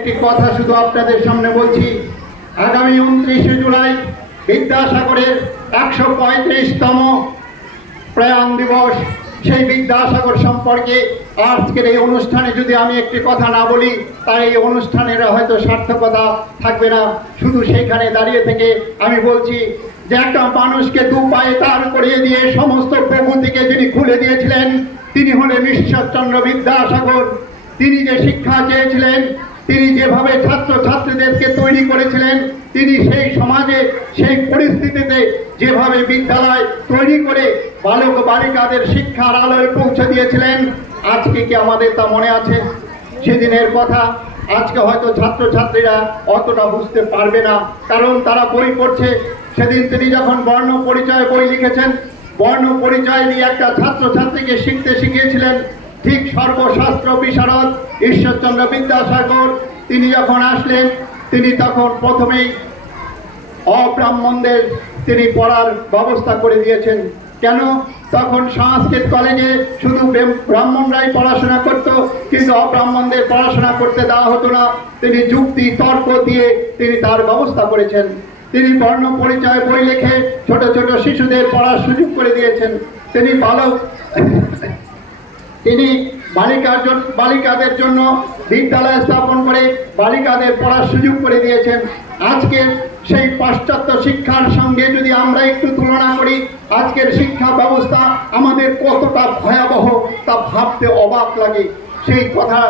একটি কথা শুধু আপনাদের সামনে বলছি, আগামী 29শে জুলাই বিদ্যাসাগরের 135তম প্রয়াণ দিবস। সেই বিদ্যাসাগর সম্পর্কে আজকের এই অনুষ্ঠানে যদি আমি একটি কথা না বলি, তার এই অনুষ্ঠানের হয়তো সার্থকতা থাকবে না। শুধু সেইখানে দাঁড়িয়ে থেকে আমি বলছি যে একটা মানুষকে দু পায়ে তার করিয়ে দিয়ে সমস্ত প্রভূতিকে যিনি খুলে দিয়েছিলেন, তিনি হলেন ঈশ্বরচন্দ্র বিদ্যাসাগর। তিনি যে শিক্ষা চেয়েছিলেন, তিনি যেভাবে ছাত্র ছাত্রীদেরকে তৈরি করেছিলেন, তিনি সেই সমাজে সেই পরিস্থিতিতে যেভাবে বিদ্যালয় তৈরি করে বালক বালিকাদের শিক্ষার আলোয় পৌঁছে দিয়েছিলেন, আজকে কি আমাদের তা মনে আছে? সেদিনের কথা আজকে হয়তো ছাত্রছাত্রীরা অতটা বুঝতে পারবে না, কারণ তারা বই পড়ছে। সেদিন তিনি যখন বর্ণ পরিচয় বই লিখেছেন, বর্ণ পরিচয় নিয়ে একটা ছাত্রছাত্রীকে শিখতে শিখিয়েছিলেন। ঠিক সর্বশাস্ত্র বিশারদ ঈশ্বরচন্দ্র বিদ্যাসাগর তিনি যখন আসলেন, তিনি তখন প্রথমেই অব্রাহ্মণদের তিনি পড়ার ব্যবস্থা করে দিয়েছেন। কেন? তখন সংস্কৃত কলেজে শুধু ব্রাহ্মণরাই পড়াশোনা করত, কিন্তু অব্রাহ্মণদের পড়াশোনা করতে দেওয়া হতো না। তিনি যুক্তি তর্ক দিয়ে তিনি তার ব্যবস্থা করেছেন। তিনি বর্ণ পরিচয় বই লিখে ছোট ছোট শিশুদের পড়ার সুযোগ করে দিয়েছেন। তিনি বালিকাদের জন্য বিদ্যালয় স্থাপন করে বালিকাদের পড়ার সুযোগ করে দিয়েছেন। আজকে সেই পাশ্চাত্য শিক্ষার সঙ্গে যদি আমরা একটু তুলনা করি, আজকের শিক্ষা ব্যবস্থা আমাদের কতটা ভয়াবহ তা ভাবতে অবাক লাগে। সেই কথা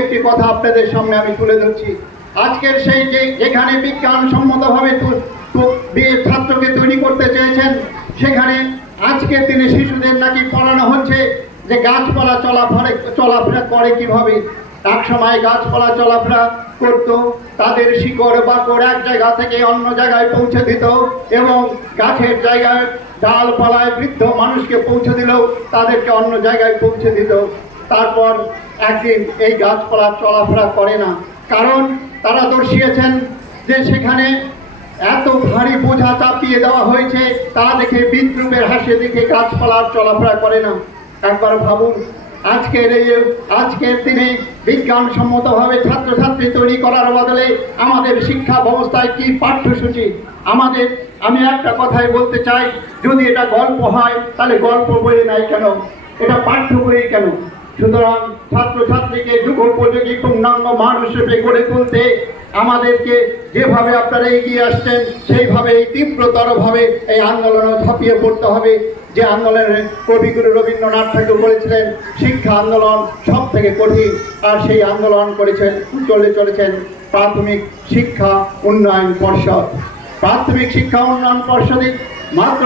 একটি কথা আপনাদের সামনে আমি তুলে ধরছি। আজকের সেই যে যেখানে বিজ্ঞানসম্মতভাবে ছাত্রকে তৈরি করতে চেয়েছেন, সেখানে আজকে তিনি শিশুদের নাকি পড়ানো হচ্ছে যে গাছপালা চলাফেরা করে কিভাবে। এক সময় গাছপালা চলাফেরা করত, তাদের শিকড় বাকড় এক জায়গা থেকে অন্য জায়গায় পৌঁছে দিত, এবং গাছের জায়গায় ডালপালায় বৃদ্ধ মানুষকে পৌঁছে দিল, তাদেরকে অন্য জায়গায় পৌঁছে দিত। তারপর একদিন এই গাছপালা চলাফেরা করে না, কারণ তারা দর্শিয়েছেন যে সেখানে এত ভারী বোঝা চাপিয়ে দেওয়া হয়েছে, তা দেখে বিদ্রুপের হাসি দেখে গাছপালার চলাফেরা করে না। একবার ভাবুন, আজকের দিনে বিজ্ঞানসম্মতভাবে ছাত্রছাত্রী তৈরি করার বদলে আমাদের শিক্ষা ব্যবস্থায় কি পাঠ্যসূচি। আমি একটা কথাই বলতে চাই, যদি এটা গল্প হয় তাহলে গল্প বইয়ে নাই কেন, এটা পাঠ্য বইয়ে কেন? সুতরাং ছাত্রছাত্রীকে যুগোপযোগী পূর্ণাঙ্গ মানুষ হিসেবে গড়ে তুলতে আমাদেরকে যেভাবে আপনারা এগিয়ে আসছেন, সেইভাবেই তীব্রতরভাবে এই আন্দোলনে ঝাঁপিয়ে পড়তে হবে। যে আন্দোলনে কবিগুরু রবীন্দ্রনাথ ঠাকুর বলেছিলেন, শিক্ষা আন্দোলন সব থেকে কঠিন, আর সেই আন্দোলন চলেছেন প্রাথমিক শিক্ষা উন্নয়ন পর্ষদ। প্রাথমিক শিক্ষা উন্নয়ন পর্ষদে মাত্র